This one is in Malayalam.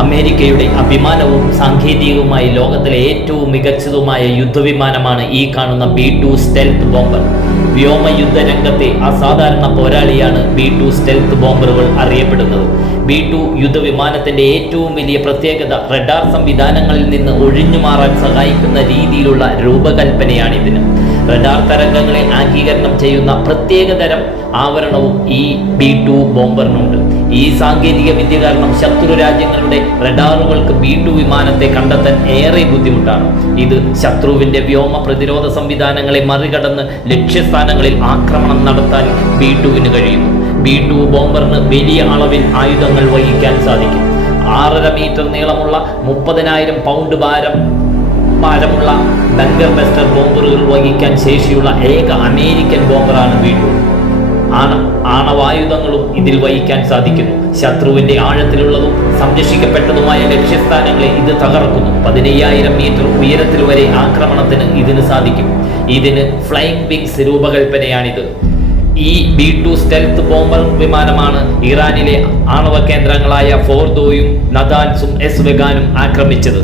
അമേരിക്കയുടെ അഭിമാനവും സാങ്കേതികവുമായി ലോകത്തിലെ ഏറ്റവും മികച്ചതുമായ യുദ്ധവിമാനമാണ് ഈ കാണുന്ന B-2 സ്റ്റെൽത്ത് ബോംബർ. വ്യോമയുദ്ധ രംഗത്തെ അസാധാരണ പോരാളിയാണ് B-2 സ്റ്റെൽത്ത് ബോംബറുകൾ അറിയപ്പെടുന്നത്. B-2 യുദ്ധവിമാനത്തിന്റെ ഏറ്റവും വലിയ പ്രത്യേകത റഡാർ സംവിധാനങ്ങളിൽ നിന്ന് ഒഴിഞ്ഞു മാറാൻ സഹായിക്കുന്ന രീതിയിലുള്ള രൂപകൽപ്പനയാണിതിന്. റഡാർ തരംഗങ്ങളെ ആഗീകരണം ചെയ്യുന്ന പ്രത്യേകതരം ആവരണവും ഈ B-2 ബോംബറിനുണ്ട്. ഈ സാങ്കേതിക വിദ്യ കാരണം ശത്രു രാജ്യങ്ങളുടെ റഡാറുകൾക്ക് B-2 വിമാനത്തെ കണ്ടെത്താൻ ഏറെ ബുദ്ധിമുട്ടാണ്. ഇത് ശത്രുവിന്റെ വ്യോമ പ്രതിരോധ സംവിധാനങ്ങളെ മറികടന്ന് ലക്ഷ്യസ്ഥാനങ്ങളിൽ ആക്രമണം നടത്താൻ B-2വിന് കഴിയുന്നു. B-2 ബോംബറിന് വലിയ അളവിൽ ആയുധങ്ങൾ വഹിക്കാൻ സാധിക്കും. 6.5 മീറ്റർ നീളമുള്ള 30,000 പൗണ്ട് ഭാരമുള്ള ബങ്കർ ബസ്റ്റർ ബോംബറുകൾ വഹിക്കാൻ ശേഷിയുള്ള ഏക അമേരിക്കൻ ബോംബറാണ് B-2. ആണവായുധങ്ങളും ഇതിൽ വഹിക്കാൻ സാധിക്കുന്നു. ശത്രുവിന്റെ ആഴത്തിലുള്ളതും സംരക്ഷിക്കപ്പെട്ടതുമായ ലക്ഷ്യസ്ഥാനങ്ങളെ ഇത് തകർക്കുന്നു. 15,000 മീറ്റർ ഉയരത്തിൽ വരെ ആക്രമണത്തിന് ഇതിന് സാധിക്കും. ഇതിന് ഫ്ലൈയിങ് വിങ്സ് രൂപകൽപ്പനയാണിത്. ഈ B-2 സ്റ്റെൽത്ത് ബോംബർ വിമാനമാണ് ഇറാനിലെ ആണവ കേന്ദ്രങ്ങളായ ഫോർദോയും നദാൻസും എസ്വെഗാനും ആക്രമിച്ചത്.